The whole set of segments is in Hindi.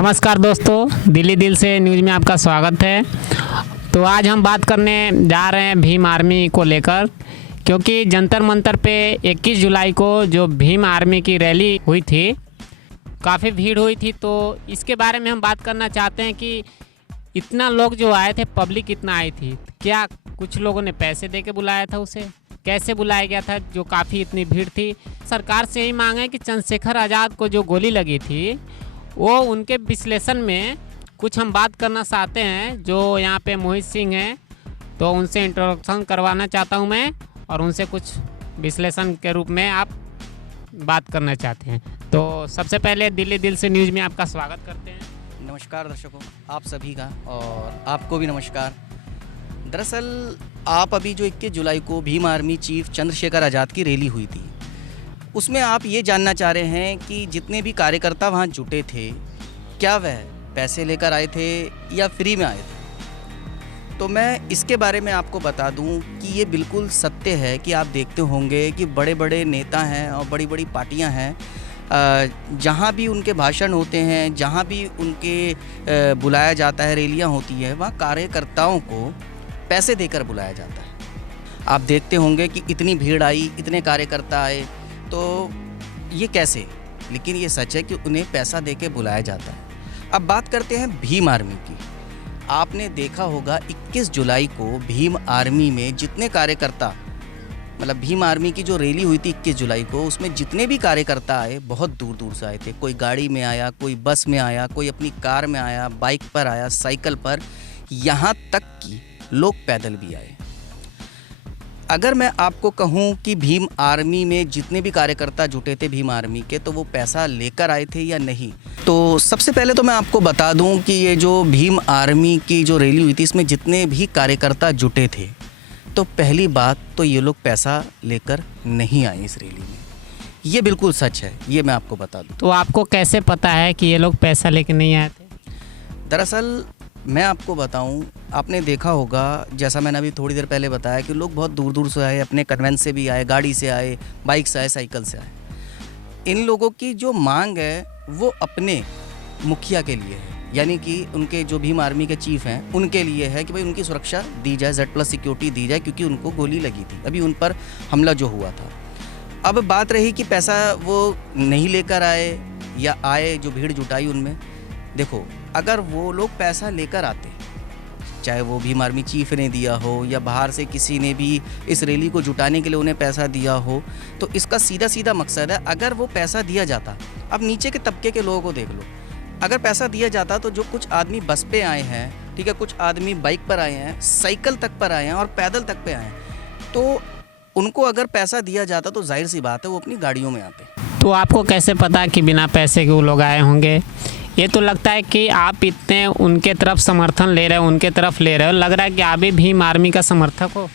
नमस्कार दोस्तों, दिल्ली दिल से न्यूज़ में आपका स्वागत है। तो आज हम बात करने जा रहे हैं भीम आर्मी को लेकर, क्योंकि जंतर मंतर पे 21 जुलाई को जो भीम आर्मी की रैली हुई थी, काफ़ी भीड़ हुई थी। तो इसके बारे में हम बात करना चाहते हैं कि इतना लोग जो आए थे, पब्लिक इतना आई थी, क्या कुछ लोगों ने पैसे दे के बुलाया था, उसे कैसे बुलाया गया था जो काफ़ी इतनी भीड़ थी। सरकार से यही मांग है कि चंद्रशेखर आज़ाद को जो गोली लगी थी, वो उनके विश्लेषण में कुछ हम बात करना चाहते हैं। जो यहाँ पे मोहित सिंह हैं, तो उनसे इंट्रोडक्शन करवाना चाहता हूँ मैं, और उनसे कुछ विश्लेषण के रूप में आप बात करना चाहते हैं। तो सबसे पहले दिल्ली दिल से न्यूज़ में आपका स्वागत करते हैं। नमस्कार दर्शकों, आप सभी का और आपको भी नमस्कार। दरअसल आप अभी जो 21 जुलाई को भीम आर्मी चीफ चंद्रशेखर आज़ाद की रैली हुई थी, उसमें आप ये जानना चाह रहे हैं कि जितने भी कार्यकर्ता वहाँ जुटे थे, क्या वह पैसे लेकर आए थे या फ्री में आए थे। तो मैं इसके बारे में आपको बता दूं कि ये बिल्कुल सत्य है कि आप देखते होंगे कि बड़े बड़े नेता हैं और बड़ी बड़ी पार्टियां हैं, जहाँ भी उनके भाषण होते हैं, जहाँ भी उनके बुलाया जाता है, रैलियां होती है, वहाँ कार्यकर्ताओं को पैसे देकर बुलाया जाता है। आप देखते होंगे कि इतनी भीड़ आई, इतने कार्यकर्ता आए, तो ये कैसे? लेकिन ये सच है कि उन्हें पैसा देके बुलाया जाता है। अब बात करते हैं भीम आर्मी की। आपने देखा होगा 21 जुलाई को भीम आर्मी में जितने कार्यकर्ता, मतलब भीम आर्मी की जो रैली हुई थी 21 जुलाई को, उसमें जितने भी कार्यकर्ता आए, बहुत दूर दूर से आए थे। कोई गाड़ी में आया, कोई बस में आया, कोई अपनी कार में आया, बाइक पर आया, साइकिल पर, यहाँ तक कि लोग पैदल भी आए। अगर मैं आपको कहूं कि भीम आर्मी में जितने भी कार्यकर्ता जुटे थे भीम आर्मी के, तो वो पैसा लेकर आए थे या नहीं, तो सबसे पहले तो मैं आपको बता दूं कि ये जो भीम आर्मी की जो रैली हुई थी, इसमें जितने भी कार्यकर्ता जुटे थे, तो पहली बात तो ये लोग पैसा लेकर नहीं आए इस रैली में। ये बिल्कुल सच है, ये मैं आपको बता दूँ। तो आपको कैसे पता है कि ये लोग पैसा लेके नहीं आए थे? दरअसल मैं आपको बताऊं, आपने देखा होगा, जैसा मैंने अभी थोड़ी देर पहले बताया कि लोग बहुत दूर दूर से आए, अपने कन्वेंस से भी आए, गाड़ी से आए, बाइक से आए, साइकिल से आए। इन लोगों की जो मांग है वो अपने मुखिया के लिए है, यानी कि उनके जो भीम आर्मी के चीफ हैं उनके लिए है कि भाई उनकी सुरक्षा दी जाए, Z+ सिक्योरिटी दी जाए, क्योंकि उनको गोली लगी थी अभी उन पर हमला जो हुआ था। अब बात रही कि पैसा वो नहीं लेकर आए या आए, जो भीड़ जुटाई उनमें, देखो अगर वो लोग पैसा लेकर आते, चाहे वो भीम आर्मी चीफ ने दिया हो या बाहर से किसी ने भी इस रैली को जुटाने के लिए उन्हें पैसा दिया हो, तो इसका सीधा सीधा मकसद है, अगर वो पैसा दिया जाता, अब नीचे के तबके के लोगों को देख लो, अगर पैसा दिया जाता तो जो कुछ आदमी बस पे आए हैं, ठीक है, कुछ आदमी बाइक पर आए हैं, साइकिल तक पर आए हैं और पैदल तक पे आए हैं, तो उनको अगर पैसा दिया जाता तो जाहिर सी बात है वो अपनी गाड़ियों में आते। तो आपको कैसे पता कि बिना पैसे के वो लोग आए होंगे? ये तो लगता है कि आप इतने उनके तरफ समर्थन ले रहे हो, उनके तरफ ले रहे हो, लग रहा है कि आप भी भीम आर्मी का समर्थक हो।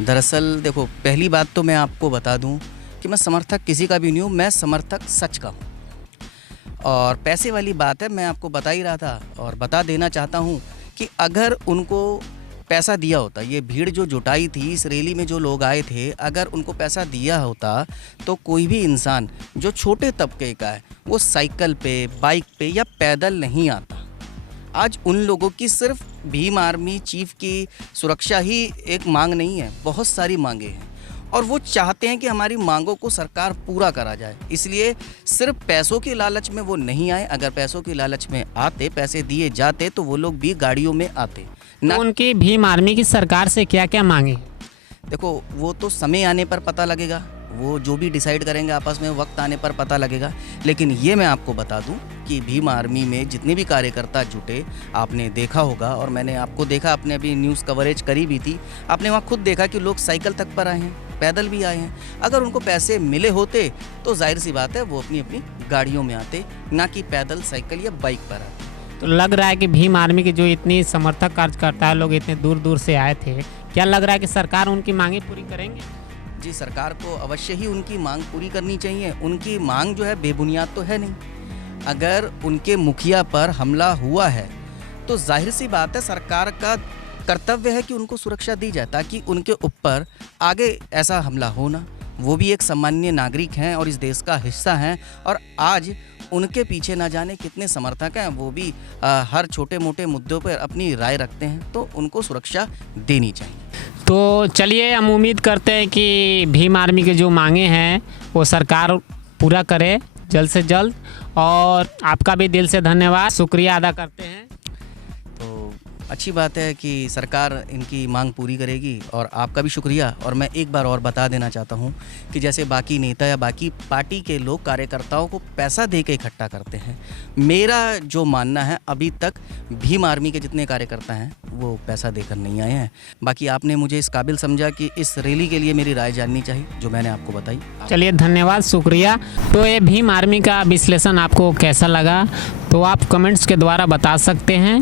दरअसल देखो, पहली बात तो मैं आपको बता दूं कि मैं समर्थक किसी का भी नहीं हूं, मैं समर्थक सच का हूं। और पैसे वाली बात है, मैं आपको बता ही रहा था और बता देना चाहता हूं कि अगर उनको पैसा दिया होता, ये भीड़ जो जुटाई थी, इस रैली में जो लोग आए थे, अगर उनको पैसा दिया होता तो कोई भी इंसान जो छोटे तबके का है वो साइकिल पे, बाइक पे या पैदल नहीं आता। आज उन लोगों की सिर्फ भीम आर्मी चीफ की सुरक्षा ही एक मांग नहीं है, बहुत सारी मांगे हैं और वो चाहते हैं कि हमारी मांगों को सरकार पूरा करा जाए। इसलिए सिर्फ पैसों की लालच में वो नहीं आए। अगर पैसों की लालच में आते, पैसे दिए जाते, तो वो लोग भी गाड़ियों में आते ना। तो उनकी भीम आर्मी की सरकार से क्या क्या मांगे? देखो, वो तो समय आने पर पता लगेगा, वो जो भी डिसाइड करेंगे आपस में, वक्त आने पर पता लगेगा। लेकिन ये मैं आपको बता दूं कि भीम आर्मी में जितने भी कार्यकर्ता जुटे, आपने देखा होगा और मैंने आपको देखा, आपने अभी न्यूज़ कवरेज करी भी थी, आपने वहाँ खुद देखा कि लोग साइकिल तक पर आए हैं, पैदल भी आए हैं। अगर उनको पैसे मिले होते तो जाहिर सी बात है वो अपनी अपनी गाड़ियों में आते, ना कि पैदल, साइकिल या बाइक पर आते। तो लग रहा है कि भीम आर्मी के जो इतनी समर्थक कार्यकर्ता है, लोग इतने दूर दूर से आए थे, क्या लग रहा है कि सरकार उनकी मांगे पूरी करेंगे? जी, सरकार को अवश्य ही उनकी मांग पूरी करनी चाहिए। उनकी मांग जो है बेबुनियाद तो है नहीं। अगर उनके मुखिया पर हमला हुआ है तो जाहिर सी बात है सरकार का कर्तव्य है कि उनको सुरक्षा दी जाए, ताकि उनके ऊपर आगे ऐसा हमला हो ना। वो भी एक सामान्य नागरिक हैं और इस देश का हिस्सा हैं, और आज उनके पीछे ना जाने कितने समर्थक हैं, वो भी हर छोटे मोटे मुद्दों पर अपनी राय रखते हैं, तो उनको सुरक्षा देनी चाहिए। तो चलिए हम उम्मीद करते हैं कि भीम आर्मी के जो मांगे हैं वो सरकार पूरा करे जल्द से जल्द, और आपका भी दिल से धन्यवाद, शुक्रिया अदा करते हैं। तो अच्छी बात है कि सरकार इनकी मांग पूरी करेगी, और आपका भी शुक्रिया। और मैं एक बार और बता देना चाहता हूं कि जैसे बाकी नेता या बाकी पार्टी के लोग कार्यकर्ताओं को पैसा दे के इकट्ठा करते हैं, मेरा जो मानना है अभी तक भीम आर्मी के जितने कार्यकर्ता हैं वो पैसा देकर नहीं आए हैं। बाकी आपने मुझे इस काबिल समझा कि इस रैली के लिए मेरी राय जाननी चाहिए, जो मैंने आपको बताई। चलिए धन्यवाद, शुक्रिया। तो ये भीम आर्मी का विश्लेषण आपको कैसा लगा तो आप कमेंट्स के द्वारा बता सकते हैं।